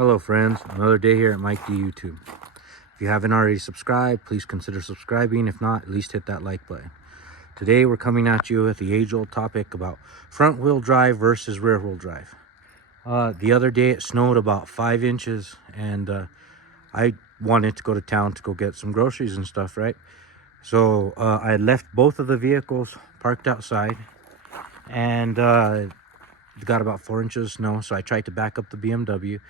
Hello friends, another day here at Mike D YouTube. If you haven't already subscribed, please consider subscribing. If not, at least hit that like button. Today we're coming at you with the age-old topic about front wheel drive versus rear wheel drive. The other day it snowed about 5 inches and I wanted to go to town to go get some groceries and stuff, right? So I left both of the vehicles parked outside and it got about 4 inches of snow. So I tried to back up the BMW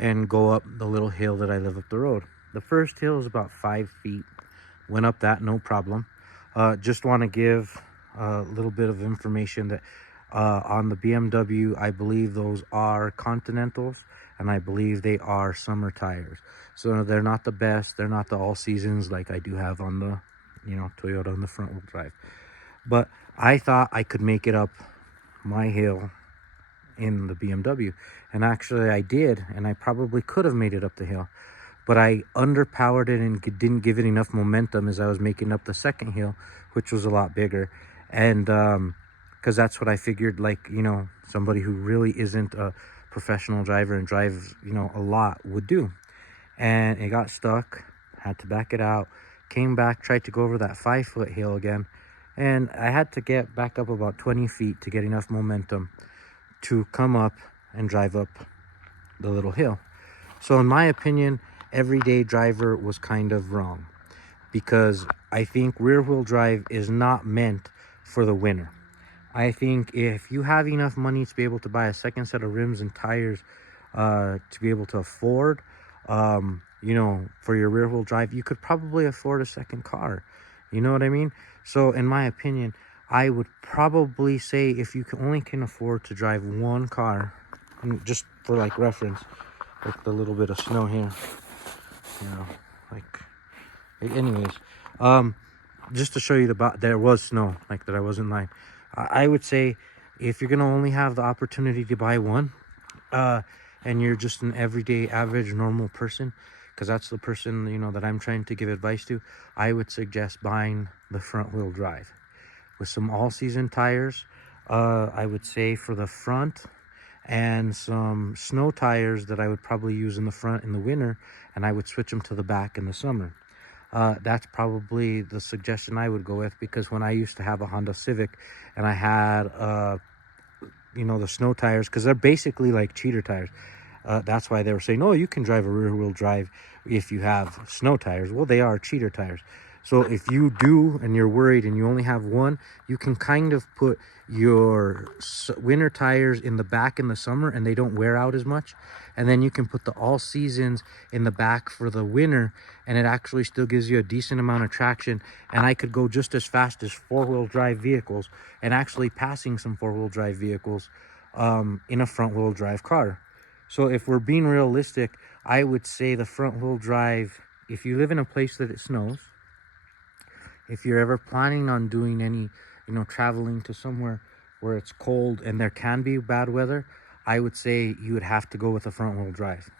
and go up the little hill that I live up the road. The first hill is about 5 feet. Went up that, no problem. Just want to give a little bit of information that on the BMW, I believe those are Continentals, and I believe they are summer tires. So they're not the best. They're not the all seasons like I do have on the, Toyota on the front wheel drive. But I thought I could make it up my hill in the BMW, and actually I did, and I probably could have made it up the hill, but I underpowered it and didn't give it enough momentum as I was making up the second hill, which was a lot bigger. And because that's what I figured, like, somebody who really isn't a professional driver and drives a lot would do. And it got stuck, had to back it out, came back, tried to go over that 5-foot hill again, and I had to get back up about 20 feet to get enough momentum to come up and drive up the little hill. So in my opinion, everyday driver was kind of wrong, because I think rear wheel drive is not meant for the winter. I think if you have enough money to be able to buy a second set of rims and tires, to be able to afford, for your rear wheel drive, you could probably afford a second car. You know what I mean? So in my opinion, I would probably say if you only can afford to drive one car, just for like reference, like the little bit of snow here, anyways, just to show you there was snow, like that I wasn't lying. I would say if you're gonna only have the opportunity to buy one, and you're just an everyday average normal person, because that's the person that I'm trying to give advice to, I would suggest buying the front wheel drive with some all-season tires, I would say, for the front, and some snow tires that I would probably use in the front in the winter, and I would switch them to the back in the summer. That's probably the suggestion I would go with, because when I used to have a Honda Civic and I had the snow tires, because they're basically like cheater tires, that's why they were saying, oh, you can drive a rear wheel drive if you have snow tires. Well, they are cheater tires. So if you do and you're worried and you only have one, you can kind of put your winter tires in the back in the summer and they don't wear out as much. And then you can put the all seasons in the back for the winter, and it actually still gives you a decent amount of traction. And I could go just as fast as 4-wheel drive vehicles, and actually passing some 4-wheel drive vehicles in a front wheel drive car. So if we're being realistic, I would say the front wheel drive, if you live in a place that it snows, if you're ever planning on doing any, traveling to somewhere where it's cold and there can be bad weather, I would say you would have to go with a front wheel drive.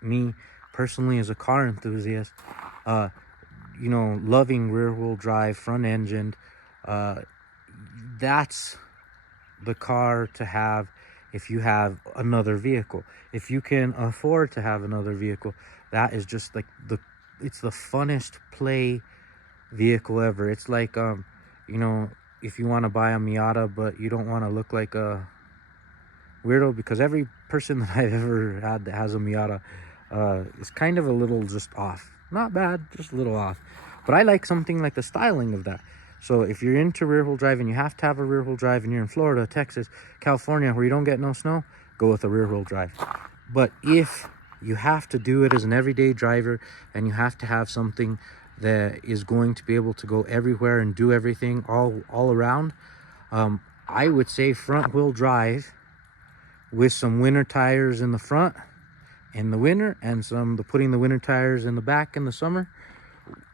Me, personally, as a car enthusiast, loving rear wheel drive, front engined, that's the car to have if you have another vehicle. If you can afford to have another vehicle, that is just like it's the funnest play vehicle ever. It's like if you want to buy a Miata but you don't want to look like a weirdo, because every person that I've ever had that has a Miata is kind of a little just off. Not bad, just a little off. But I like something like the styling of that. So if you're into rear wheel drive and you have to have a rear wheel drive and you're in Florida, Texas, California, where you don't get no snow, go with a rear wheel drive. But if you have to do it as an everyday driver and you have to have something that is going to be able to go everywhere and do everything all around, I would say front wheel drive with some winter tires in the front in the winter and putting the winter tires in the back in the summer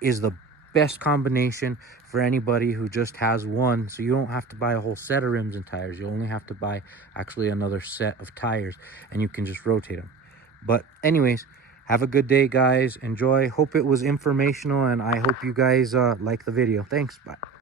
is the best combination for anybody who just has one. So you don't have to buy a whole set of rims and tires. You only have to buy actually another set of tires, and you can just rotate them. But anyways, have a good day, guys. Enjoy. Hope it was informational, and I hope you guys like the video. Thanks. Bye.